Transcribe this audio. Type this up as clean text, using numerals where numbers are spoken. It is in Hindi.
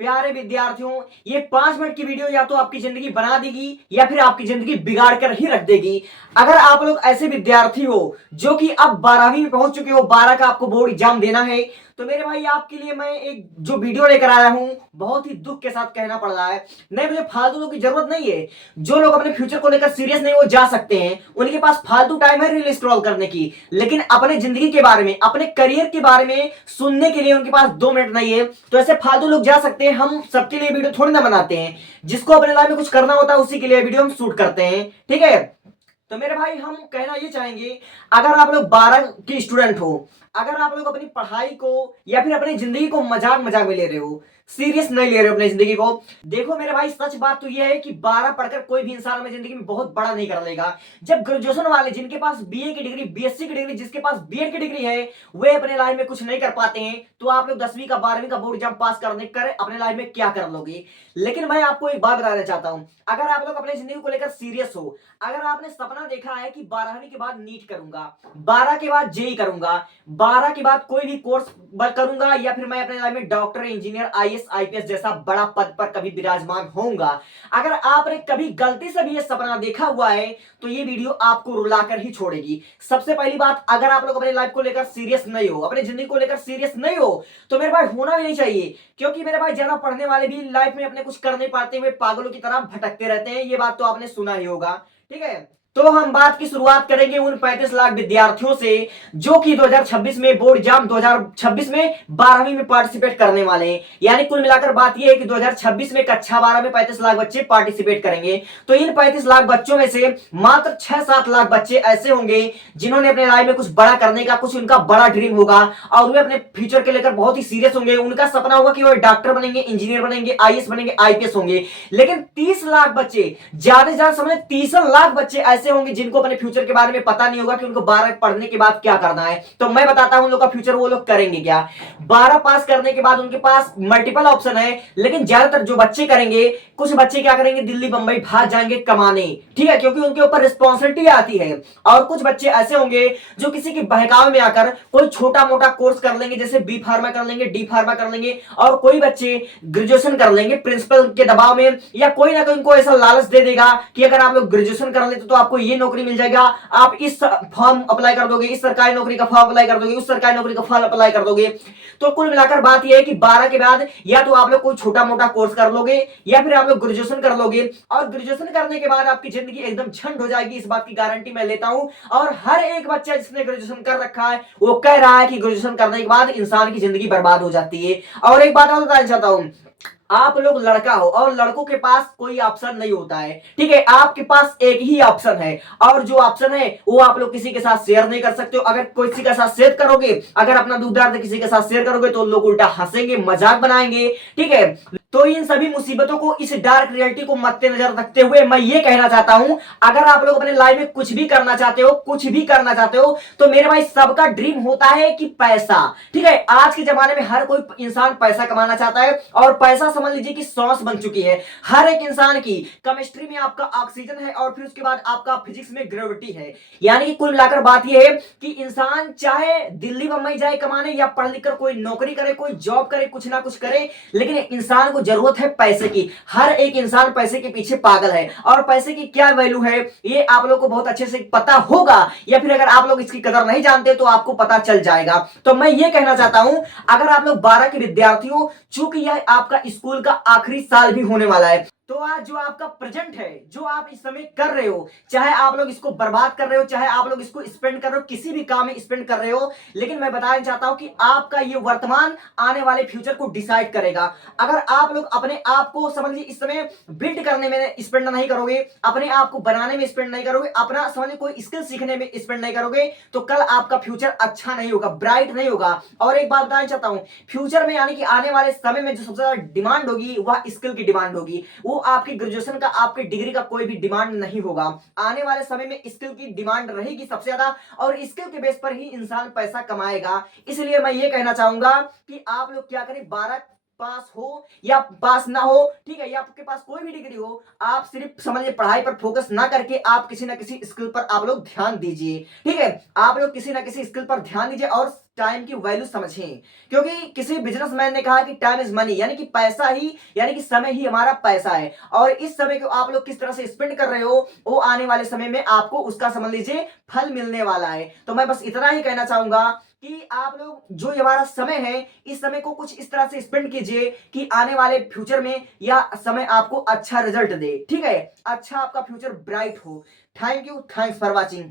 प्यारे विद्यार्थियों, ये 5 मिनट की वीडियो या तो आपकी जिंदगी बना देगी या फिर आपकी जिंदगी बिगाड़ कर ही रख देगी। अगर आप लोग ऐसे विद्यार्थी हो जो कि अब 12वीं में पहुंच चुके हो, 12 का आपको बोर्ड एग्जाम देना है, तो मेरे भाई आपके लिए मैं एक जो वीडियो लेकर आया हूं, बहुत ही दुख के साथ कहना पड़ रहा है। नहीं, मुझे फालतू लोगों की जरूरत नहीं है। जो लोग अपने फ्यूचर को लेकर सीरियस नहीं, वो जा सकते हैं, उनके पास फालतू टाइम है रील स्क्रॉल करने की। लेकिन अपने जिंदगी के बारे में, अपने करियर के बारे में सुनने के लिए उनके पास 2 मिनट नहीं है। तो ऐसे फालतू लोग जा सकते हैं, हम सबके लिए वीडियो थोड़ी ना बनाते हैं। जिसको अपने लाइफ में कुछ करना होता है उसी के लिए वीडियो हम शूट करते हैं, ठीक है। तो मेरे भाई हम कहना ये चाहेंगे, अगर आप लोग 12 के स्टूडेंट हो, अगर आप लोग अपनी पढ़ाई को या फिर अपनी जिंदगी को मजाक मजाक में ले रहे हो, सीरियस नहीं ले रहे हो अपनी जिंदगी को, देखो मेरे भाई सच बात तो यह है कि 12 पढ़कर कोई भी इंसान अपनी जिंदगी में बहुत बड़ा नहीं कर लेगा। जब ग्रेजुएशन वाले, जिनके पास बीए की डिग्री, बीएससी की डिग्री, जिसके पास बीएड की डिग्री है, वे अपने लाइफ में कुछ नहीं कर पाते हैं, तो आप लोग 10वीं का 12वीं का बोर्ड एग्जाम पास करने कर अपने लाइफ में क्या कर लोगे। लेकिन मैं आपको एक बात बताना चाहता हूं, अगर आप लोग अपनी जिंदगी को लेकर सीरियस हो, अगर आपने सपना देखा है कि 12वीं के बाद नीट करूंगा, 12 के बाद जेई करूंगा, 12 के बाद कोई भी कोर्स करूंगा, या फिर मैं अपने लाइफ में डॉक्टर, इंजीनियर, आईएएस, आईपीएस जैसा बड़ा पद पर कभी विराजमान होऊंगा, अगर आपने कभी गलती से भी ये सपना देखा हुआ है, तो ये वीडियो आपको रुलाकर ही छोड़ेगी। सबसे पहली बात, अगर आप लोग अपने लाइफ को लेकर सीरियस नहीं हो, अपनी जिंदगी को लेकर सीरियस नहीं हो, तो मेरे भाई होना भी नहीं चाहिए। क्योंकि मेरे भाई ज्यादा पढ़ने वाले भी लाइफ में अपने कुछ कर नहीं पाते हुए पागलों की तरह भटकते रहते हैं, ये बात तो आपने सुना ही होगा, ठीक है। तो हम बात की शुरुआत करेंगे उन 35 लाख विद्यार्थियों से जो कि 2026 में बोर्ड एग्जाम 2026 में 12वीं में पार्टिसिपेट करने वाले हैं। यानी कुल मिलाकर बात यह है कि 2026 में कक्षा 12 में 35 लाख बच्चे पार्टिसिपेट करेंगे। तो इन 35 लाख बच्चों में से मात्र 6-7 लाख बच्चे ऐसे होंगे जिन्होंने अपने लाइफ में कुछ बड़ा करने का, कुछ उनका बड़ा ड्रीम होगा और वे अपने फ्यूचर के लेकर बहुत ही सीरियस होंगे। उनका सपना होगा कि वो डॉक्टर बनेंगे, इंजीनियर बनेंगे, आईएएस बनेंगे, आईपीएस होंगे। लेकिन 30 लाख बच्चे, ज्यादा से ज्यादा समझे 30 लाख बच्चे ऐसे होंगे जिनको अपने फ्यूचर के बारे में पता नहीं होगा कि उनको 12 पढ़ने के बाद क्या करना है। तो मैं बताता हूं उन लोग का फ्यूचर वो लोग करेंगे क्या। 12 पास करने के बाद उनके पास मल्टीपल ऑप्शन है, लेकिन ज्यादातर जो बच्चे करेंगे, कुछ बच्चे क्या करेंगे, दिल्ली बंबई भाग जाएंगे कमाने, ठीक है, क्योंकि उनके ऊपर रिस्पॉन्सिबिलिटी आती है। और कुछ बच्चे ऐसे होंगे जो किसी के बहकावे में आकर कोई छोटा मोटा कोर्स कर लेंगे, जैसे बी फार्मा कर लेंगे, डी फार्मा कर लेंगे, और कोई बच्चे ग्रेजुएशन कर लेंगे प्रिंसिपल के दबाव में, या कोई ना कोई उनको ऐसा लालच दे देगा कि अगर आप लोग ग्रेजुएशन कर लेते तो आपको ये नौकरी मिल जाएगा, आप इस फॉर्म अप्लाई कर दोगे, इस सरकारी नौकरी का फॉर्म अप्लाई कर दोगे, उस सरकारी नौकरी का फॉर्म अप्लाई कर दोगे। तो कुल मिलाकर बात यह है कि 12 के बाद या तो आप लोग कोई छोटा मोटा कोर्स कर लोगे या फिर आप लोग ग्रेजुएशन कर लोगे, और ग्रेजुएशन करने के बाद आपकी जिंदगी एकदम झंड हो जाएगी, इस बात की गारंटी मैं लेता हूं। और हर एक बच्चा जिसने ग्रेजुएशन कर रखा है वो कह रहा है कि ग्रेजुएशन करने के बाद इंसान की जिंदगी बर्बाद हो जाती है। और एक बात और बताना चाहता हूं, आप लोग लड़का हो और लड़कों के पास कोई ऑप्शन नहीं होता है, ठीक है, आपके पास एक ही ऑप्शन है, और जो ऑप्शन है वो आप लोग किसी के साथ शेयर नहीं कर सकते हो। अगर किसी के साथ शेयर करोगे, अगर अपना दुख दर्द किसी के साथ शेयर करोगे तो लोग उल्टा हंसेंगे, मजाक बनाएंगे, ठीक है। तो इन सभी मुसीबतों को, इस डार्क रियलिटी को मद्देनजर रखते हुए मैं ये कहना चाहता हूं, अगर आप लोग अपने लाइफ में कुछ भी करना चाहते हो, कुछ भी करना चाहते हो, तो मेरे भाई सबका ड्रीम होता है कि पैसा, ठीक है। आज के जमाने में हर कोई इंसान पैसा कमाना चाहता है, और पैसा समझ लीजिए कि सांस बन चुकी है हर एक इंसान की। केमिस्ट्री में आपका ऑक्सीजन है और फिर उसके बाद आपका फिजिक्स में ग्रेविटी है। यानी कि कुल मिलाकर बात यह है कि इंसान चाहे दिल्ली बंबई जाए कमाने या पढ़ लिख कर कोई नौकरी करे, कोई जॉब करे, कुछ ना कुछ करे, लेकिन इंसान को जरूरत है पैसे की। हर एक इंसान पैसे के पीछे पागल है, और पैसे की क्या वैल्यू है ये आप लोग को बहुत अच्छे से पता होगा, या फिर अगर आप लोग इसकी कदर नहीं जानते तो आपको पता चल जाएगा। तो मैं ये कहना चाहता हूं, अगर आप लोग 12 के विद्यार्थी हो, चूंकि यह आपका स्कूल का आखिरी साल भी होने वाला है, तो आज जो आपका प्रेजेंट है, जो आप इस समय कर रहे हो, चाहे आप लोग इसको बर्बाद कर रहे हो, चाहे आप लोग इसको स्पेंड कर रहे हो, किसी भी काम में स्पेंड कर रहे हो, लेकिन मैं बताना चाहता हूं कि आपका ये वर्तमान आने वाले फ्यूचर को डिसाइड करेगा। अगर आप लोग अपने आप को समझ लीजिए इस समय बिल्ड करने में स्पेंड नहीं करोगे, अपने आप को बनाने में स्पेंड नहीं करोगे, अपना समझ कोई स्किल सीखने में स्पेंड नहीं करोगे, तो कल आपका फ्यूचर अच्छा नहीं होगा, ब्राइट नहीं होगा। और एक बात बताना चाहता हूं, फ्यूचर में यानी कि आने वाले समय में जो सबसे ज्यादा डिमांड होगी वह स्किल की डिमांड होगी। वो आपकी ग्रेजुएशन का, आपके डिग्री का कोई भी डिमांड नहीं होगा। आने वाले समय में स्किल की डिमांड रहेगी सबसे ज्यादा, और स्किल के बेस पर ही इंसान पैसा कमाएगा। इसलिए मैं ये कहना चाहूंगा कि आप लोग क्या करें, 12 पास हो या पास ना हो, ठीक है, या आपके पास कोई भी डिग्री हो, आप सिर्फ समझिए पढ़ाई पर फोकस ना करके आप किसी ना किसी स्किल पर आप लोग ध्यान दीजिए, ठीक है। आप लोग किसी ना किसी स्किल पर ध्यान दीजिए और टाइम की वैल्यू समझें, क्योंकि किसी बिजनेसमैन ने कहा कि टाइम इज मनी, यानी कि पैसा ही, यानी कि समय ही हमारा पैसा है, और इस समय को आप लोग किस तरह से स्पेंड कर रहे हो वो आने वाले समय में आपको उसका समझ लीजिए फल मिलने वाला है। तो मैं बस इतना ही कहना चाहूंगा कि आप लोग जो ये हमारा समय है, इस समय को कुछ इस तरह से स्पेंड कीजिए कि आने वाले फ्यूचर में यह समय आपको अच्छा रिजल्ट दे, ठीक है, अच्छा आपका फ्यूचर ब्राइट हो। Thank you, thanks for watching.